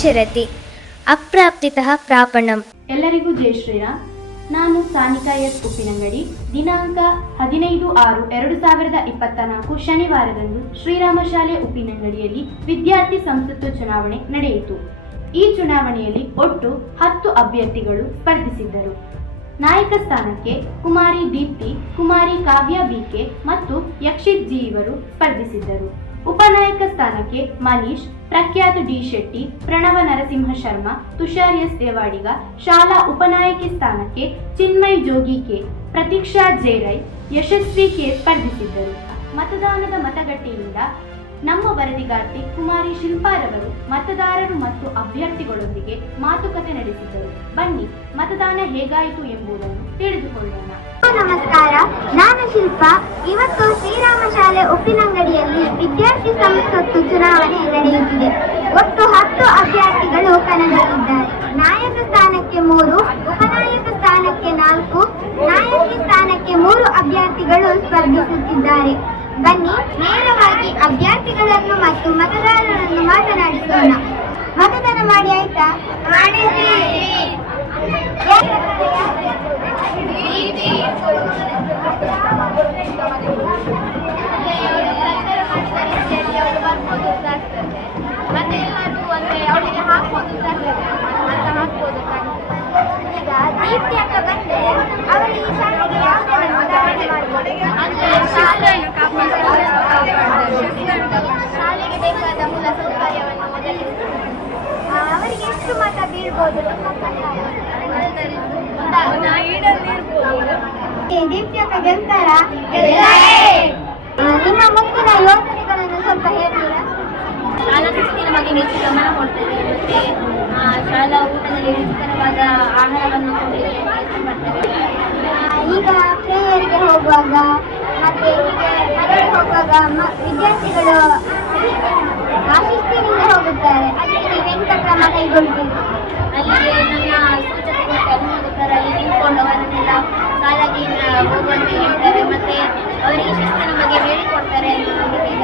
ನಶ್ಯರತಿ ಅಪ್ರಾಪ್ತಿತಃ ಪ್ರಾಪಣಂ. ಎಲ್ಲರಿಗೂ ಜೈ ಶ್ರೀರಾಮ್. ನಾನು ಸಾನಿಕಾ ಎಸ್ ಉಪ್ಪಿನಂಗಡಿ. ದಿನಾಂಕ 15/6/2024 ಶನಿವಾರದಂದು ಶ್ರೀರಾಮ ಶಾಲೆ ಉಪ್ಪಿನಂಗಡಿಯಲ್ಲಿ ವಿದ್ಯಾರ್ಥಿ ಸಂಸತ್ತು ಚುನಾವಣೆ ನಡೆಯಿತು. ಈ ಚುನಾವಣೆಯಲ್ಲಿ ಒಟ್ಟು 10 ಅಭ್ಯರ್ಥಿಗಳು ಸ್ಪರ್ಧಿಸಿದ್ದರು. ನಾಯಕ ಸ್ಥಾನಕ್ಕೆ ಕುಮಾರಿ ದೀಪ್ತಿ, ಕುಮಾರಿ ಕಾವ್ಯ ಬಿಕೆ ಮತ್ತು ಯಕ್ಷಿತ್ ಜಿ ಇವರು ಸ್ಪರ್ಧಿಸಿದ್ದರು. ಉಪನಾಯಕ ಸ್ಥಾನಕ್ಕೆ ಮನೀಶ್, ಪ್ರಖ್ಯಾತ ಡಿ ಶೆಟ್ಟಿ, ಪ್ರಣವ ನರಸಿಂಹ ಶರ್ಮಾ, ತುಷಾರ್ ಎಸ್ ದೇವಾಡಿಗ. ಶಾಲಾ ಉಪನಾಯಕಿ ಸ್ಥಾನಕ್ಕೆ ಚಿನ್ಮಯ್ ಜೋಗಿ ಕೆ, ಪ್ರತೀಕ್ಷಾ ಜೇರೈ, ಯಶಸ್ವಿ ಕೆ ಸ್ಪರ್ಧಿಸಿದ್ದರು. ಮತದಾನದ ಮತಗಟ್ಟೆಯಿಂದ ನಮ್ಮ ವರದಿಗಾರ್ತಿ ಕುಮಾರಿ ಶಿಲ್ಪಾರವರು ಮತದಾರರು ಮತ್ತು ಅಭ್ಯರ್ಥಿಗಳೊಂದಿಗೆ ಮಾತುಕತೆ ನಡೆಸಿದ್ದರು. ಬನ್ನಿ ಮತದಾನ ಹೇಗಾಯಿತು ಎಂಬುದನ್ನು ತಿಳಿದುಕೊಳ್ಳೋಣ. ನಮಸ್ಕಾರ, ನಾನು ಶಿಲ್ಪಾ. ಇವತ್ತು ಶ್ರೀರಾಮ ಶಾಲೆ ಉಪ್ಪಿನಂಗಡಿಯಲ್ಲಿ ವಿದ್ಯಾರ್ಥಿ ಸಂಸತ್ತು ಚುನಾವಣೆ ನಡೆಯುತ್ತಿದೆ. ಒಟ್ಟು 10 ಅಭ್ಯರ್ಥಿಗಳು ಕಣದಲ್ಲಿದ್ದಾರೆ. ನಾಯಕ ಸ್ಥಾನಕ್ಕೆ 3, ಉಪನಾಯಕ ಸ್ಥಾನಕ್ಕೆ 4, ನಾಯಕಿ ಸ್ಥಾನಕ್ಕೆ 3 ಅಭ್ಯರ್ಥಿಗಳು ಸ್ಪರ್ಧಿಸುತ್ತಿದ್ದಾರೆ. ಬನ್ನಿ ನೇರವಾಗಿ ಅಭ್ಯರ್ಥಿಗಳನ್ನು ಮತ್ತು ಮತದಾರರನ್ನು ಮಾತನಾಡಿಸೋಣ. ಮತದಾನ ಮಾಡಿ ಆಯ್ತಾ? ಮತ್ತೆ ಎಲ್ಲರೂ ಅಂದ್ರೆ ಅವಳಿಗೆ ಹಾಕ್ಬೋದು ಅಂತ ಹಾಕ್ಬೋದು. ಈಗ ದೀಪ್ತಿ ಅಂತ ಬಂದ್ರೆ ಅವರು ಈ ಶಾಲೆಗೆ ಯಾವುದೆಲ್ಲ ಬದಲಾವಣೆ ಮಾಡ್ಬೋದು ಅಂದ್ರೆ ಶಾಲೆಗೆ ಬೇಕಾದ ಮೂಲ ಸೌಕರ್ಯವನ್ನು ಒದಗಿಸ್ತಾರೆ. ಅವರಿಗೆ ಎಷ್ಟು ಮತ ಬೀಳ್ಬೋದು ನಿಮ್ಮ ಪ್ರಕಾರ? ದೀಪ್ತಿ ಅಕ್ಕ ಗೆಲ್ತಾರಾ? ನಿಮ್ಮ ಮುಂದಿನ ಯೋಜನೆಗಳನ್ನು ಸ್ವಲ್ಪ ಹೇಳ್ತೀರಾ? ಶಾಲಾ ಶಿಸ್ತಿನ ಬಗ್ಗೆ ಹೆಚ್ಚು ಗಮನ ಕೊಡ್ತೇವೆ. ಮತ್ತೆ ಶಾಲಾ ಊಟದಲ್ಲಿ ರುಚಿಕರವಾದ ಆಹಾರವನ್ನು ಮಾಡ್ತೇವೆ. ಈಗ ಪ್ರೇಯರ್ಗೆ ಹೋಗುವಾಗ ಮತ್ತೆ ಮನೆಗೆ ಹೋಗುವಾಗ ವಿದ್ಯಾರ್ಥಿಗಳು ಶಿಸ್ತಿನಿಂದ ಹೋಗುತ್ತಾರೆ. ಅದಕ್ಕೆ ನೀವೇನು ಕ್ರಮ ಕೈಗೊಳ್ತೀರಿ? ಅಲ್ಲಿಗೆ ನನ್ನ ಸೂಚನೆ ಕೊಟ್ಟು ಅನುಮೋದಕರು ಅಲ್ಲಿ ನಿಂತ್ಕೊಂಡು ಅವರನ್ನೆಲ್ಲ ಶಾಲೆಗೆ ಹೋಗುವಂತೆ ಹೇಳ್ತಾರೆ. ಮತ್ತೆ ಅವರಿಗೆ ಶಿಸ್ತಿನ ಬಗ್ಗೆ ಹೇಳಿಕೊಡ್ತಾರೆ.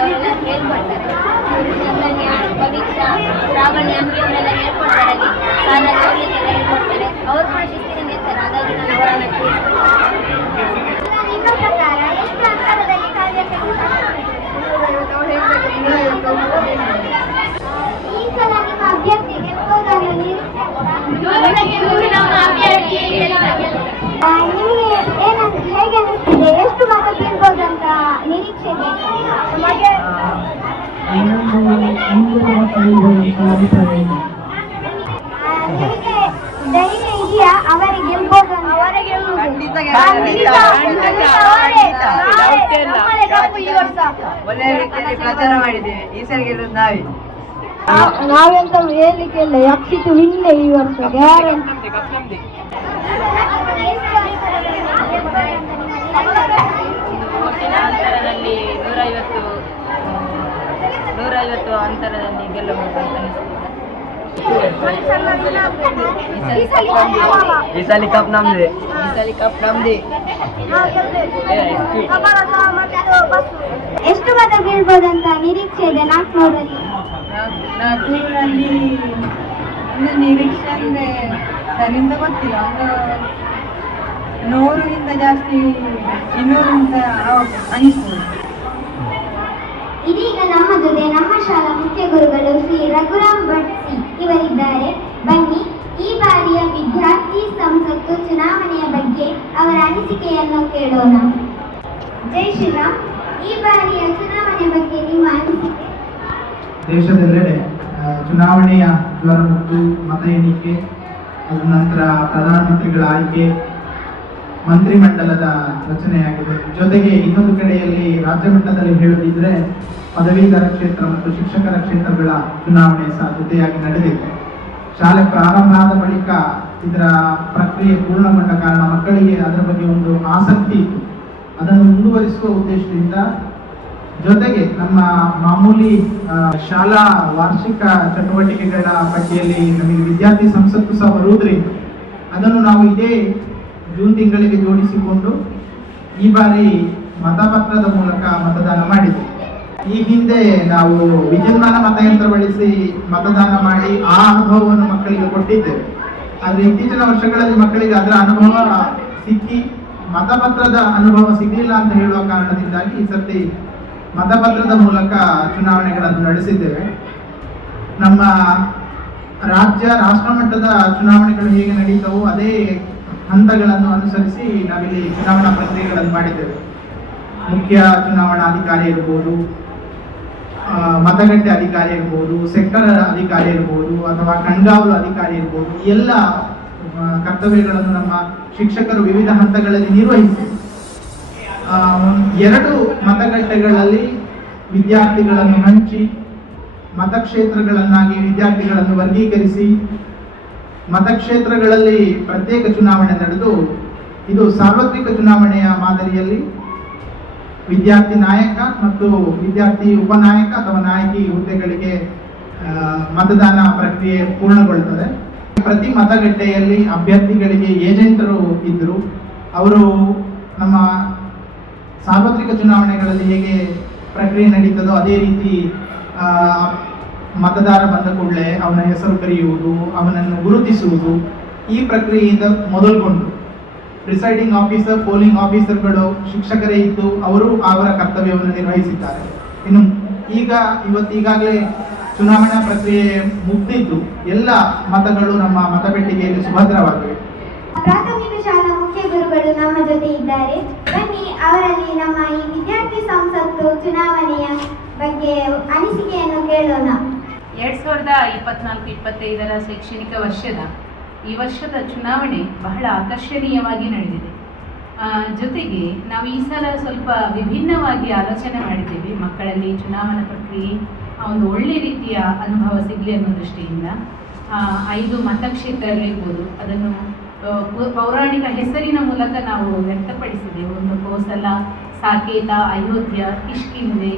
ಅವರೆಲ್ಲ ಹೇಳ್ಕೊಡ್ತಾರೆ. ಪವಿತ್ರ ಶ್ರಾವಣಿ ಅಂಬಿಯವರೆಲ್ಲ ಹೇಳ್ಕೊಡ್ತಾರೆ. ಅಲ್ಲಿ ಶಾಲೆಗೆ ಹೋಗ್ಲಿಕ್ಕೆಲ್ಲ ಹೇಳ್ಕೊಡ್ತಾರೆ. ಅವರು ಕೂಡ ಶಿಸ್ತಿನ ಇರ್ತಾರೆ. ಹಾಗಾಗಿ ನಾನು ಅವರನ್ನು ನಿಮ್ಮ ಪ್ರಕಾರ ಎಷ್ಟು ಅಂತರದಲ್ಲಿ ಕಾರ್ಯಕ್ರಮ? ಈ ಸಲ ನಿಮ್ಮ ಅಭ್ಯರ್ಥಿ ಗೆಲ್ಲುವುದನ್ನು ಹೇಗೆ ಅನಿಸ್ತಿದೆ? ಎಷ್ಟು ಮತ ಬೀಳ್ಬೋದಂತ ನಿರೀಕ್ಷೆ ಇದೆ? ನಿಮಗೆ ಧೈರ್ಯ ಇದೆಯಾ ಅವರಿಗೆ ಗೆಲ್ಬೋದು? ಒಳ್ಳೆಯ ರೀತಿಯಲ್ಲಿ ಪ್ರಚಾರ ಮಾಡಿದ್ದೇವೆ. ಈ ಸರಿ ಗೆಲ್ಲುವುದು ನಾವೇ. ನಾವೆಂತ ಹೇಳಲಿಕ್ಕೆ ಇಲ್ಲ. ಯಕ್ಷಿತು ಹಿಂದೆ ಈ ವರ್ಷ ಗ್ಯಾರಂಟಿ. ಓಟಿನ ಅಂತರದಲ್ಲಿ 150 ಅಂತರದಲ್ಲಿ ಗೆಲ್ಲಬಹುದು ಅಂತ ಈ ಸಲ ಕಪ್ ನಮ್ದೆ. ಎಷ್ಟು ಮತ ಬೀಳ್ಬೋದಂತ ನಿರೀಕ್ಷೆ ಇದೆ? 400ರಲ್ಲಿ ನಿರೀಕ್ಷೆ ಅಂದ್ರೆ ಸರಿಂದ ಗೊತ್ತಿಲ್ಲ. ಒಂದು 100ಗಿಂತ ಜಾಸ್ತಿ 200 ಅಂತ ಅನಿಸ್ಬೋದು. ಇದೀಗ ನಮ್ಮ ಜೊತೆ ನಮ್ಮ ಶಾಲಾ ಮುಖ್ಯ ಗುರುಗಳು ಶ್ರೀ ರಘುರಾಮ್ ಭಟ್ ಸಿ ಇವರಿದ್ದಾರೆ. ಬನ್ನಿ ಈ ಬಾರಿಯ ವಿದ್ಯಾರ್ಥಿ ಸಂಸತ್ತು ಚುನಾವಣೆಯ ಬಗ್ಗೆ ಅವರ ಅನಿಸಿಕೆಯನ್ನು ಕೇಳೋಣ. ಜೈ ಶ್ರೀರಾಮ್. ಈ ಬಾರಿಯ ಚುನಾವಣೆ ಬಗ್ಗೆ ನಿಮ್ಮ ಅನಿಸಿಕೆ? ದೇಶದೆಲ್ಲೆಡೆ ಚುನಾವಣೆಯ ಜ್ವರ ಮುಕ್ತು, ಮತ ಎಣಿಕೆ, ಅದ ನಂತರ ಪ್ರಧಾನಮಂತ್ರಿಗಳ ಆಯ್ಕೆ, ಮಂತ್ರಿಮಂಡಲದ ರಚನೆಯಾಗಿದೆ. ಜೊತೆಗೆ ಇನ್ನೊಂದು ಕಡೆಯಲ್ಲಿ ರಾಜ್ಯ ಮಟ್ಟದಲ್ಲಿ ಹೇಳುತ್ತಿದ್ರೆ ಪದವೀಧರ ಕ್ಷೇತ್ರ ಮತ್ತು ಶಿಕ್ಷಕರ ಕ್ಷೇತ್ರಗಳ ಚುನಾವಣೆ ಸಹ ಜೊತೆಯಾಗಿ ನಡೆದಿದೆ. ಶಾಲೆ ಪ್ರಾರಂಭ ಆದ ಬಳಿಕ ಇದರ ಪ್ರಕ್ರಿಯೆ ಪೂರ್ಣಗೊಂಡ ಕಾರಣ ಮಕ್ಕಳಿಗೆ ಅದರ ಬಗ್ಗೆ ಒಂದು ಆಸಕ್ತಿ ಇತ್ತು. ಅದನ್ನು ಮುಂದುವರಿಸುವ ಉದ್ದೇಶದಿಂದ ಜೊತೆಗೆ ನಮ್ಮ ಮಾಮೂಲಿ ಶಾಲಾ ವಾರ್ಷಿಕ ಚಟುವಟಿಕೆಗಳ ಪಟ್ಟಿಯಲ್ಲಿ ನಮಗೆ ವಿದ್ಯಾರ್ಥಿ ಸಂಸತ್ತು ಸಹ ಬರುವುದರಿಂದ ಅದನ್ನು ನಾವು ಇದೇ ಜೂನ್ ತಿಂಗಳಿಗೆ ಜೋಡಿಸಿಕೊಂಡು ಈ ಬಾರಿ ಮತಪತ್ರದ ಮೂಲಕ ಮತದಾನ ಮಾಡಿದೆ. ಈ ಹಿಂದೆ ನಾವು ವಿದ್ಯುನ್ಮಾನ ಮತಯಂತ್ರ ಬಳಸಿ ಮತದಾನ ಮಾಡಿ ಆ ಅನುಭವವನ್ನು ಮಕ್ಕಳಿಗೆ ಕೊಟ್ಟಿದ್ದೇವೆ. ಆದರೆ ಇತ್ತೀಚಿನ ವರ್ಷಗಳಲ್ಲಿ ಮಕ್ಕಳಿಗೆ ಅದರ ಅನುಭವ ಸಿಕ್ಕಿ ಮತಪತ್ರದ ಅನುಭವ ಸಿಗಲಿಲ್ಲ ಅಂತ ಹೇಳುವ ಕಾರಣದಿಂದಾಗಿ ಈ ಸರ್ತಿ ಮತಪತ್ರದ ಮೂಲಕ ಚುನಾವಣೆಗಳನ್ನು ನಡೆಸಿದ್ದೇವೆ. ನಮ್ಮ ರಾಷ್ಟ್ರ ಮಟ್ಟದ ಚುನಾವಣೆಗಳು ಹೇಗೆ ನಡೀತವೋ ಅದೇ ಹಂತಗಳನ್ನು ಅನುಸರಿಸಿ ನಾವಿಲ್ಲಿ ಚುನಾವಣಾ ಪ್ರಕ್ರಿಯೆಗಳನ್ನು ಮಾಡಿದ್ದೇವೆ. ಮುಖ್ಯ ಚುನಾವಣಾಧಿಕಾರಿ ಇರ್ಬೋದು, ಮತಗಟ್ಟೆ ಅಧಿಕಾರಿ ಇರ್ಬೋದು, ಸೆಕ್ಟರ್ ಅಧಿಕಾರಿ ಇರ್ಬೋದು, ಅಥವಾ ಕಣ್ಗಾವಲು ಅಧಿಕಾರಿ ಇರ್ಬೋದು, ಎಲ್ಲ ಕರ್ತವ್ಯಗಳನ್ನು ನಮ್ಮ ಶಿಕ್ಷಕರು ವಿವಿಧ ಹಂತಗಳಲ್ಲಿ ನಿರ್ವಹಿಸಿ 2 ಮತಗಟ್ಟೆಗಳಲ್ಲಿ ವಿದ್ಯಾರ್ಥಿಗಳನ್ನು ಹಂಚಿ ಮತಕ್ಷೇತ್ರಗಳನ್ನಾಗಿ ವಿದ್ಯಾರ್ಥಿಗಳನ್ನು ವರ್ಗೀಕರಿಸಿ ಮತಕ್ಷೇತ್ರಗಳಲ್ಲಿ ಪ್ರತ್ಯೇಕ ಚುನಾವಣೆ ನಡೆದು ಇದು ಸಾರ್ವತ್ರಿಕ ಚುನಾವಣೆಯ ಮಾದರಿಯಲ್ಲಿ ವಿದ್ಯಾರ್ಥಿ ನಾಯಕ ಮತ್ತು ವಿದ್ಯಾರ್ಥಿ ಉಪನಾಯಕ ಅಥವಾ ನಾಯಕಿ ಹುದ್ದೆಗಳಿಗೆ ಮತದಾನ ಪ್ರಕ್ರಿಯೆ ಪೂರ್ಣಗೊಳ್ಳುತ್ತದೆ. ಪ್ರತಿ ಮತಗಟ್ಟೆಯಲ್ಲಿ ಅಭ್ಯರ್ಥಿಗಳಿಗೆ ಏಜೆಂಟರು ಇದ್ದರು. ಅವರು ನಮ್ಮ ಸಾರ್ವತ್ರಿಕ ಚುನಾವಣೆಗಳಲ್ಲಿ ಹೇಗೆ ಪ್ರಕ್ರಿಯೆ ನಡೀತದೋ ಅದೇ ರೀತಿ ಮತದಾರ ಬಂದ ಕೂಡಲೇ ಅವನ ಹೆಸರು ಕರೆಯುವುದು, ಅವನನ್ನು ಗುರುತಿಸುವುದು, ಈ ಪ್ರಕ್ರಿಯೆಯಿಂದ ಮೊದಲುಗೊಂಡು ಪ್ರಿಸೈಡಿಂಗ್ ಆಫೀಸರ್, ಪೋಲಿಂಗ್ ಆಫೀಸರ್ಗಳು ಶಿಕ್ಷಕರೇ ಇದ್ದು ಅವರು ಅವರ ಕರ್ತವ್ಯವನ್ನು ನಿರ್ವಹಿಸಿದ್ದಾರೆ. ಇನ್ನು ಈಗಾಗಲೇ ಚುನಾವಣಾ ಪ್ರಕ್ರಿಯೆ ಮುಗ್ದಿದ್ದು ಎಲ್ಲ ಮತಗಳು ನಮ್ಮ ಮತಪೆಟ್ಟಿಗೆಯಲ್ಲಿ ಸುಭದ್ರವಾಗಿವೆ. ಪ್ರಾಥಮಿಕ ಶಾಲಾ ಮುಖ್ಯ ಗುರುಗಳು ನಮ್ಮ ಜೊತೆ ಇದ್ದಾರೆ. ಬನ್ನಿ ಅವರಲ್ಲಿ ನಮ್ಮ ಈ ವಿದ್ಯಾರ್ಥಿ ಸಂಸತ್ತು ಚುನಾವಣೆಯ ಬಗ್ಗೆ ಅನಿಸಿಕೆಯನ್ನು ಕೇಳೋಣ. 2024-25 ಶೈಕ್ಷಣಿಕ ವರ್ಷದ ಈ ವರ್ಷದ ಚುನಾವಣೆ ಬಹಳ ಆಕರ್ಷಣೀಯವಾಗಿ ನಡೆದಿದೆ. ಜೊತೆಗೆ ನಾವು ಈ ಸಲ ಸ್ವಲ್ಪ ವಿಭಿನ್ನವಾಗಿ ಆಲೋಚನೆ ಮಾಡಿದ್ದೇವೆ. ಮಕ್ಕಳಲ್ಲಿ ಚುನಾವಣಾ ಪ್ರಕ್ರಿಯೆ ಒಂದು ಒಳ್ಳೆ ರೀತಿಯ ಅನುಭವ ಸಿಗಲಿ ಅನ್ನೋ ದೃಷ್ಟಿಯಿಂದ 5 ಮತಕ್ಷೇತ್ರಗಳಿರ್ಬೋದು, ಅದನ್ನು ಪೌರಾಣಿಕ ಹೆಸರಿನ ಮೂಲಕ ನಾವು ವ್ಯಕ್ತಪಡಿಸಿದೆವು. ಒಂದು ಕೋಸಲ, ಸಾಕೇತ, ಅಯೋಧ್ಯ, ಕಿಷ್ಕಿಂಧೆ,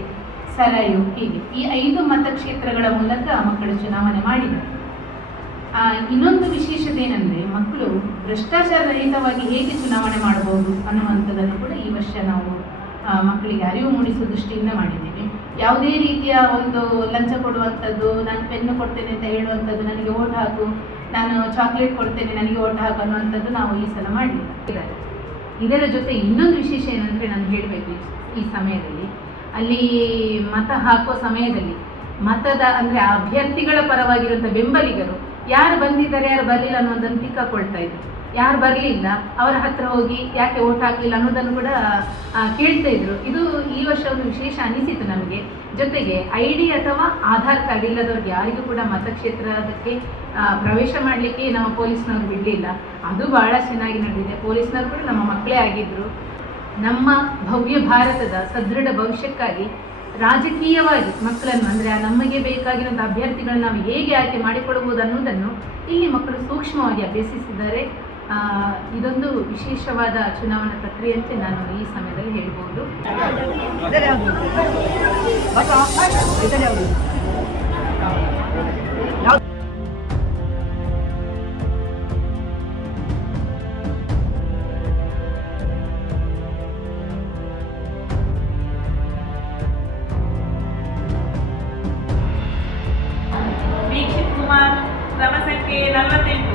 ಸರಾಯು, ಹೀಗೆ ಈ 5 ಮತಕ್ಷೇತ್ರಗಳ ಮೂಲಕ ಮಕ್ಕಳು ಚುನಾವಣೆ ಮಾಡಿದರು. ಇನ್ನೊಂದು ವಿಶೇಷತೆ ಏನಂದರೆ ಮಕ್ಕಳು ಭ್ರಷ್ಟಾಚಾರ ರಹಿತವಾಗಿ ಹೇಗೆ ಚುನಾವಣೆ ಮಾಡಬಹುದು ಅನ್ನುವಂಥದ್ದನ್ನು ಕೂಡ ಈ ವರ್ಷ ನಾವು ಮಕ್ಕಳಿಗೆ ಅರಿವು ಮೂಡಿಸುವ ದೃಷ್ಟಿಯಿಂದ ಮಾಡಿದ್ದೇವೆ. ಯಾವುದೇ ರೀತಿಯ ಒಂದು ಲಂಚ ಕೊಡುವಂಥದ್ದು, ನಾನು ಪೆನ್ನು ಕೊಡ್ತೇನೆ ಅಂತ ಹೇಳುವಂಥದ್ದು, ನನಗೆ ಓಟ್ ಹಾಕು, ನಾನು ಚಾಕ್ಲೇಟ್ ಕೊಡ್ತೇನೆ ನನಗೆ ಓಟ್ ಹಾಕು ಅನ್ನುವಂಥದ್ದು ನಾವು ಈ ಸಲ ಮಾಡಿಲ್ಲ. ಇದರ ಜೊತೆ ಇನ್ನೊಂದು ವಿಶೇಷ ಏನಂದರೆ ನಾನು ಹೇಳಬೇಕು, ಈ ಸಮಯದಲ್ಲಿ ಅಲ್ಲಿ ಮತ ಹಾಕುವ ಸಮಯದಲ್ಲಿ ಮತದ ಅಂದರೆ ಅಭ್ಯರ್ಥಿಗಳ ಪರವಾಗಿರುವಂಥ ಬೆಂಬಲಿಗರು ಯಾರು ಬಂದಿದ್ದಾರೆ ಯಾರು ಬರಲಿಲ್ಲ ಅನ್ನೋದನ್ನು ತಿಕ್ಕಾಕೊಳ್ತಾ ಇದ್ರು. ಯಾರು ಬರಲಿಲ್ಲ ಅವರ ಹತ್ರ ಹೋಗಿ ಯಾಕೆ ಓಟ್ ಹಾಕಲಿಲ್ಲ ಅನ್ನೋದನ್ನು ಕೂಡ ಕೇಳ್ತಾ ಇದ್ರು. ಇದು ಈ ವರ್ಷ ಒಂದು ವಿಶೇಷ ಅನಿಸಿತು ನಮಗೆ. ಜೊತೆಗೆ ID ಅಥವಾ ಆಧಾರ್ ಕಾರ್ಡ್ ಇಲ್ಲದವ್ರಿಗೆ ಯಾರಿಗೂ ಕೂಡ ಮತಕ್ಷೇತ್ರಕ್ಕೆ ಪ್ರವೇಶ ಮಾಡಲಿಕ್ಕೆ ನಮ್ಮ ಪೊಲೀಸ್ನವ್ರು ಬಿಡಲಿಲ್ಲ. ಅದು ಬಹಳ ಚೆನ್ನಾಗಿ ನಡೆದಿದೆ. ಪೊಲೀಸ್ನವರು ಕೂಡ ನಮ್ಮ ಮಕ್ಕಳೇ ಆಗಿದ್ದರು. ನಮ್ಮ ಭವ್ಯ ಭಾರತದ ಸದೃಢ ಭವಿಷ್ಯಕ್ಕಾಗಿ ರಾಜಕೀಯವಾಗಿ ಮಕ್ಕಳನ್ನು ಅಂದರೆ ನಮಗೆ ಬೇಕಾಗಿರುವಂಥ ಅಭ್ಯರ್ಥಿಗಳನ್ನು ನಾವು ಹೇಗೆ ಆಯ್ಕೆ ಮಾಡಿಕೊಳ್ಬೋದು ಅನ್ನೋದನ್ನು ಇಲ್ಲಿ ಮಕ್ಕಳು ಸೂಕ್ಷ್ಮವಾಗಿ ಅಭ್ಯಸಿಸಿದ್ದಾರೆ. ಇದೊಂದು ವಿಶೇಷವಾದ ಚುನಾವಣಾ ಪ್ರಕ್ರಿಯೆ ಅಂತ ನಾನು ಈ ಸಮಯದಲ್ಲಿ ಹೇಳ್ಬೋದು. ದೀಕ್ಷಿತ್ ಕುಮಾರ್, ಕ್ರಮ ಸಂಖ್ಯೆ 48.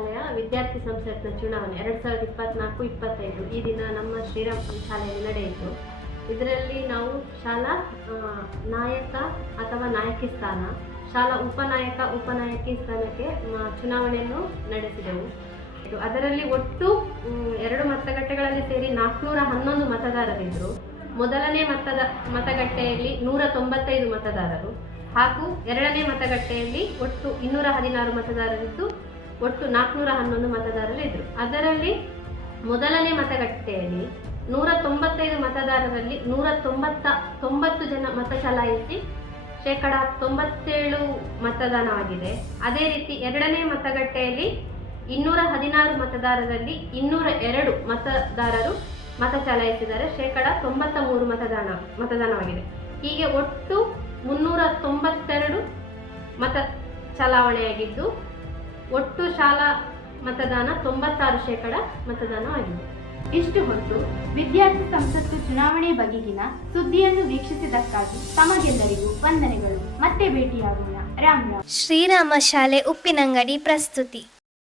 ಶಾಲೆಯ ವಿದ್ಯಾರ್ಥಿ ಸಂಸತ್ನ ಚುನಾವಣೆ 2024-25 ಈ ದಿನ ನಮ್ಮ ಶ್ರೀರಾಮ ಶಾಲೆಯಲ್ಲಿ ನಡೆಯಿತು. ಇದರಲ್ಲಿ ನಾವು ಶಾಲಾ ನಾಯಕ ಅಥವಾ ನಾಯಕಿ ಸ್ಥಾನ, ಶಾಲಾ ಉಪನಾಯಕಿ ಸ್ಥಾನಕ್ಕೆ ಚುನಾವಣೆಯನ್ನು ನಡೆಸಿದೆವು. ಅದರಲ್ಲಿ ಒಟ್ಟು 2 ಮತಗಟ್ಟೆಗಳಲ್ಲಿ ಸೇರಿ 411 ಮತದಾರರಿದ್ದರು. ಮೊದಲನೇ ಮತಗಟ್ಟೆಯಲ್ಲಿ 195 ಮತದಾರರು ಹಾಗೂ ಎರಡನೇ ಮತಗಟ್ಟೆಯಲ್ಲಿ ಒಟ್ಟು 216 ಮತದಾರರಿದ್ದು ಒಟ್ಟು 411 ಮತದಾರರಿದ್ದರು. ಅದರಲ್ಲಿ ಮೊದಲನೇ ಮತಗಟ್ಟೆಯಲ್ಲಿ 195 ಮತದಾರರಲ್ಲಿ 190 ಜನ ಮತ ಚಲಾಯಿಸಿ 97% ಮತದಾನವಾಗಿದೆ. ಅದೇ ರೀತಿ ಎರಡನೇ ಮತಗಟ್ಟೆಯಲ್ಲಿ 216 ಮತದಾರರಲ್ಲಿ 202 ಮತದಾರರು ಮತ ಚಲಾಯಿಸಿದ್ದಾರೆ. 93% ಮತದಾನವಾಗಿದೆ. ಹೀಗೆ ಒಟ್ಟು 392 ಮತ ಚಲಾವಣೆಯಾಗಿದ್ದು ಒಟ್ಟು ಶಾಲಾ ಮತದಾನ 96% ಮತದಾನವಾಗಿದೆ. ಇಷ್ಟು ಹೊತ್ತು ವಿದ್ಯಾರ್ಥಿ ಸಂಸತ್ತು ಚುನಾವಣೆ ಬಗೆಗಿನ ಸುದ್ದಿಯನ್ನು ವೀಕ್ಷಿಸಿದ್ದಕ್ಕಾಗಿ ತಮಗೆಲ್ಲರಿಗೂ ವಂದನೆಗಳು. ಮತ್ತೆ ಭೇಟಿಯಾಗೋಣ. ರಾಮ್ ರಾಮ್. ಶ್ರೀರಾಮ ಶಾಲೆ ಉಪ್ಪಿನಂಗಡಿ ಪ್ರಸ್ತುತಿ.